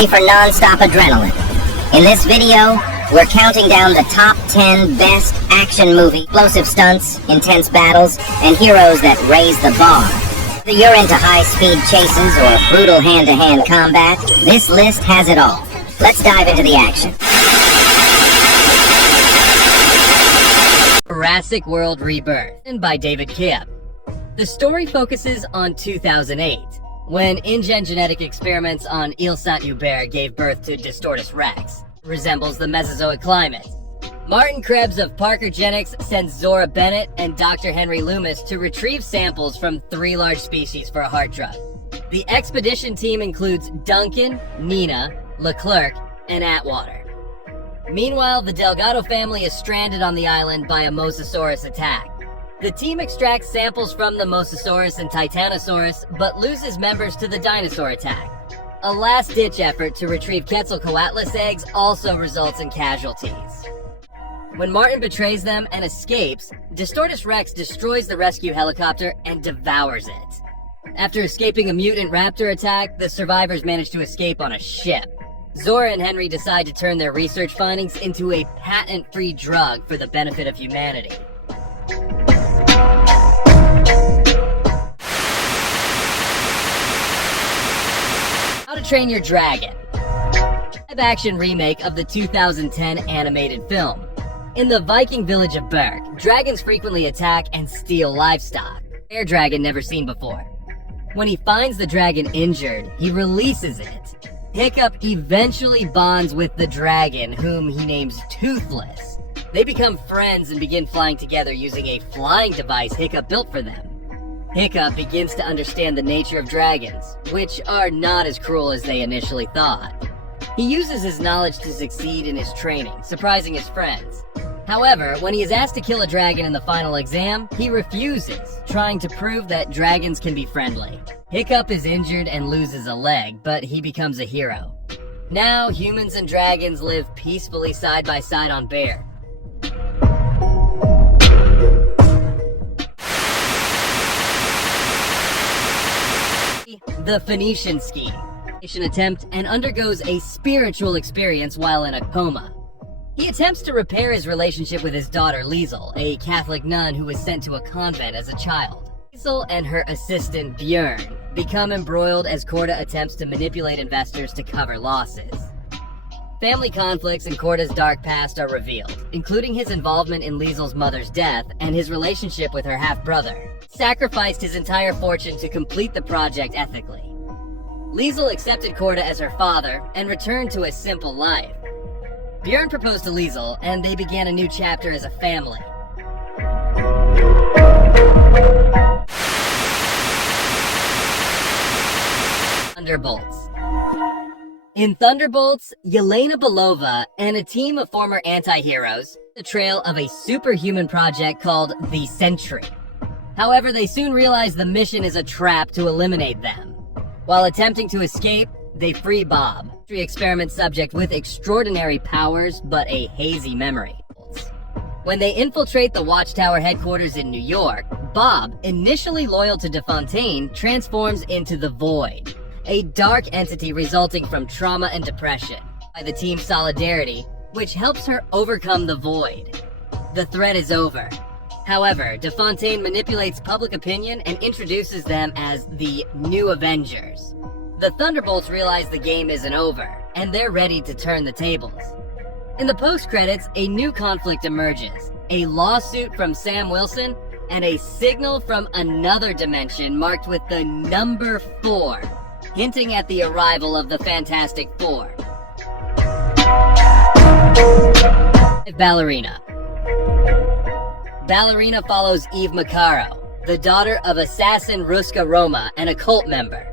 ready for non-stop adrenaline? In this video, we're counting down the top 10 best action movie, explosive stunts, intense battles, and heroes that raise the bar. Whether you're into high-speed chases or brutal hand-to-hand combat, this list has it all. Let's dive into the action. Jurassic World Rebirth, written by David Kipp. The story focuses on 2008, when InGen genetic experiments on Il Saint-Hubert gave birth to Distortus Rex. Resembles the Mesozoic climate. Martin Krebs of Parker Genetics sends Zora Bennett and Dr. Henry Loomis to retrieve samples from 3 large species for a heart drug. The expedition team includes Duncan, Nina, Leclerc, and Atwater. Meanwhile, the Delgado family is stranded on the island by a Mosasaurus attack. The team extracts samples from the Mosasaurus and Titanosaurus, but loses members to the dinosaur attack. A last-ditch effort to retrieve Quetzalcoatlus eggs also results in casualties. When Martin betrays them and escapes, Distortus Rex destroys the rescue helicopter and devours it. After escaping a mutant raptor attack, the survivors manage to escape on a ship. Zora and Henry decide to turn their research findings into a patent-free drug for the benefit of humanity. How to Train Your Dragon. Live-action remake of the 2010 animated film. In the Viking village of Berk, dragons frequently attack and steal livestock. Rare dragon never seen before. When he finds the dragon injured, he releases it. Hiccup eventually bonds with the dragon, whom he names Toothless. They become friends and begin flying together using a flying device Hiccup built for them. Hiccup begins to understand the nature of dragons, which are not as cruel as they initially thought. He uses his knowledge to succeed in his training, surprising his friends. However, when he is asked to kill a dragon in the final exam, he refuses, trying to prove that dragons can be friendly. Hiccup is injured and loses a leg, but he becomes a hero. Now, humans and dragons live peacefully side by side on Bear. The Phoenician Scheme. Attempt and undergoes a spiritual experience while in a coma. He attempts to repair his relationship with his daughter Liesel, a Catholic nun who was sent to a convent as a child. Liesel and her assistant Björn become embroiled as Korda attempts to manipulate investors to cover losses. Family conflicts in Korda's dark past are revealed, including his involvement in Liesel's mother's death and his relationship with her half-brother. Sacrificed his entire fortune to complete the project ethically. Liesel accepted Korda as her father and returned to a simple life. Björn proposed to Liesel, and they began a new chapter as a family. Thunderbolts. In Thunderbolts, Yelena Belova and a team of former anti-heroes the trail of a superhuman project called the Sentry. However, they soon realize the mission is a trap to eliminate them. While attempting to escape, they free Bob, an experiment subject with extraordinary powers but a hazy memory. When they infiltrate the Watchtower headquarters in New York, Bob, initially loyal to DeFontaine, transforms into the Void, a dark entity resulting from trauma and depression, by the team's solidarity, which helps her overcome the Void. The threat is over. However, DeFontaine manipulates public opinion and introduces them as the New Avengers. The Thunderbolts realize the game isn't over, and they're ready to turn the tables. In the post-credits, a new conflict emerges, a lawsuit from Sam Wilson, and a signal from another dimension marked with the number 4, hinting at the arrival of the Fantastic Four. Ballerina. Ballerina follows Eve Macaro, the daughter of assassin Ruska Roma and a cult member.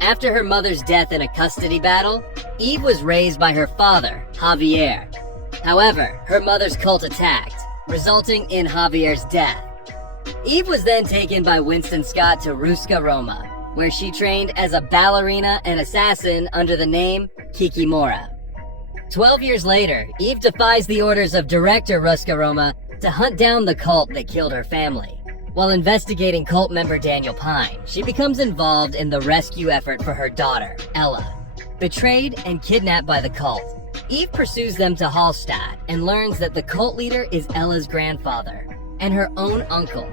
After her mother's death in a custody battle, Eve was raised by her father, Javier. However, her mother's cult attacked, resulting in Javier's death. Eve was then taken by Winston Scott to Ruska Roma, where she trained as a ballerina and assassin under the name Kikimora. 12 years later, Eve defies the orders of director Ruska Roma to hunt down the cult that killed her family. While investigating cult member Daniel Pine, she becomes involved in the rescue effort for her daughter, Ella. betrayed and kidnapped by the cult. Eve pursues them to Hallstatt and learns that the cult leader is Ella's grandfather and her own uncle.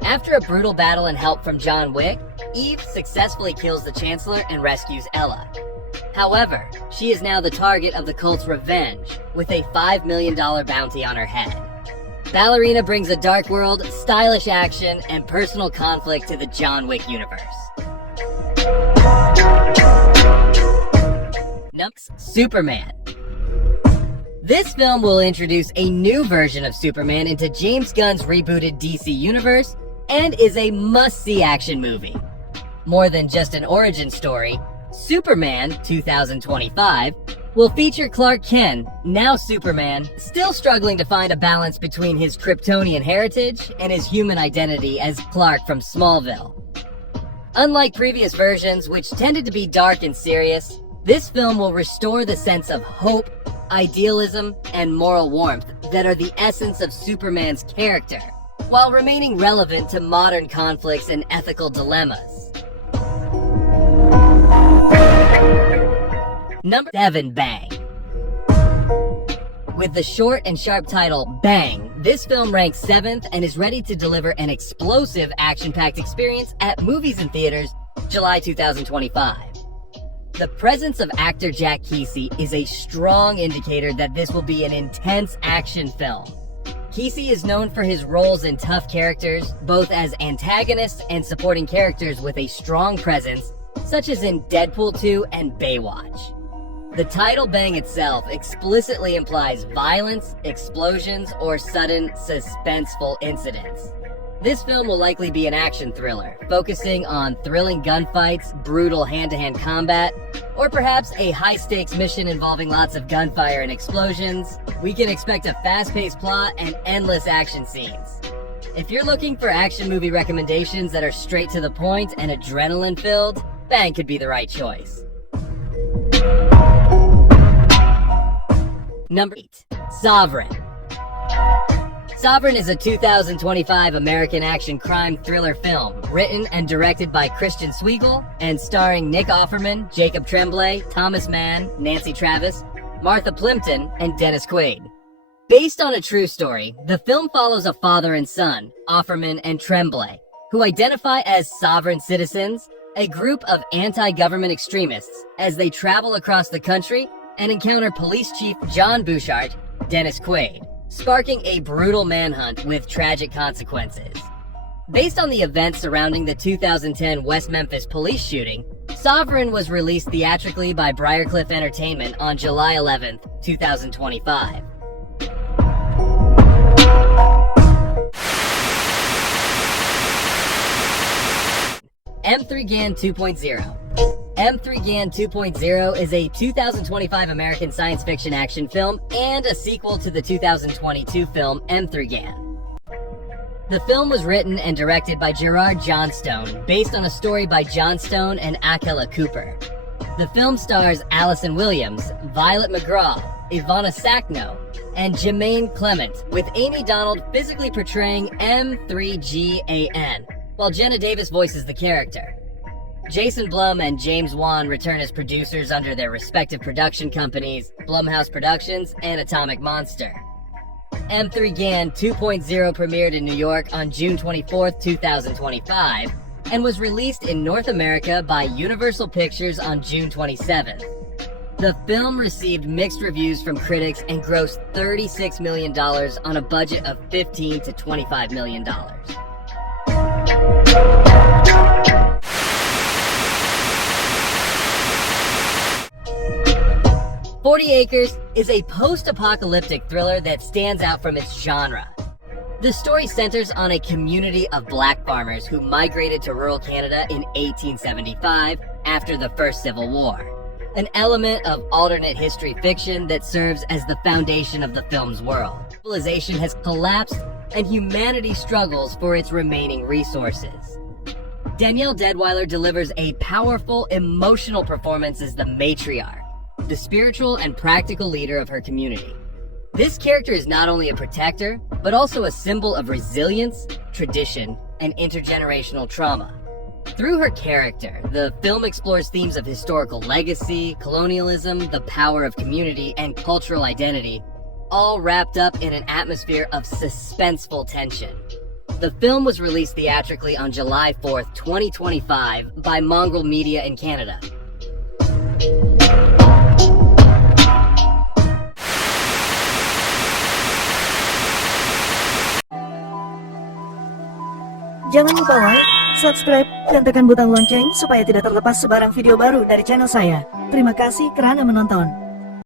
After a brutal battle and help from John Wick, Eve successfully kills the Chancellor and rescues Ella. However, she is now the target of the cult's revenge, with a $5 million bounty on her head. Ballerina brings a dark world, stylish action, and personal conflict to the John Wick universe. Superman. This film will introduce a new version of Superman into James Gunn's rebooted DC universe and is a must-see action movie. More than just an origin story, Superman 2025 will feature Clark Kent, now Superman, still struggling to find a balance between his Kryptonian heritage and his human identity as Clark from Smallville. Unlike previous versions, which tended to be dark and serious, this film will restore the sense of hope, idealism, and moral warmth that are the essence of Superman's character, while remaining relevant to modern conflicts and ethical dilemmas. Number 7. Bang. With the short and sharp title, Bang, this film ranks 7th and is ready to deliver an explosive action-packed experience at movies and theaters July 2025. The presence of actor Jack Kesey is a strong indicator that this will be an intense action film. Kesey is known for his roles in tough characters, both as antagonists and supporting characters with a strong presence, such as in Deadpool 2 and Baywatch. The title Bang itself explicitly implies violence, explosions, or sudden, suspenseful incidents. This film will likely be an action thriller, focusing on thrilling gunfights, brutal hand-to-hand combat, or perhaps a high-stakes mission involving lots of gunfire and explosions. We can expect a fast-paced plot and endless action scenes. If you're looking for action movie recommendations that are straight to the point and adrenaline-filled, Bang could be the right choice. Number 8. Sovereign. Sovereign is a 2025 American action crime thriller film, written and directed by Christian Swiegel, and starring Nick Offerman, Jacob Tremblay, Thomas Mann, Nancy Travis, Martha Plimpton, and Dennis Quaid. Based on a true story, the film follows a father and son, Offerman and Tremblay, who identify as sovereign citizens, a group of anti-government extremists, as they travel across the country and encounter Police Chief John Bouchard, Dennis Quaid, sparking a brutal manhunt with tragic consequences. Based on the events surrounding the 2010 West Memphis police shooting, Sovereign was released theatrically by Briarcliff Entertainment on July 11, 2025. M3GAN 2.0. M3GAN 2.0 is a 2025 American science fiction action film and a sequel to the 2022 film M3GAN. The film was written and directed by Gerard Johnstone, based on a story by Johnstone and Akela Cooper. The film stars Allison Williams, Violet McGraw, Ivana Sakno, and Jermaine Clement, with Amy Donald physically portraying M3GAN, while Jenna Davis voices the character. Jason Blum and James Wan return as producers under their respective production companies, Blumhouse Productions and Atomic Monster. M3GAN 2.0 premiered in New York on June 24, 2025, and was released in North America by Universal Pictures on June 27th. The film received mixed reviews from critics and grossed $36 million on a budget of $15 to $25 million. 40 Acres is a post-apocalyptic thriller that stands out from its genre. The story centers on a community of black farmers who migrated to rural Canada in 1875 after the First Civil War, an element of alternate history fiction that serves as the foundation of the film's world. Civilization has collapsed and humanity struggles for its remaining resources. Danielle Deadwyler delivers a powerful, emotional performance as the matriarch, the spiritual and practical leader of her community. This character is not only a protector, but also a symbol of resilience, tradition, and intergenerational trauma. Through her character, the film explores themes of historical legacy, colonialism, the power of community, and cultural identity, all wrapped up in an atmosphere of suspenseful tension. The film was released theatrically on July 4th, 2025 by Mongrel Media in Canada. Jangan lupa like, subscribe, dan tekan butang lonceng supaya tidak terlepas sebarang video baru dari channel saya. Terima kasih kerana menonton.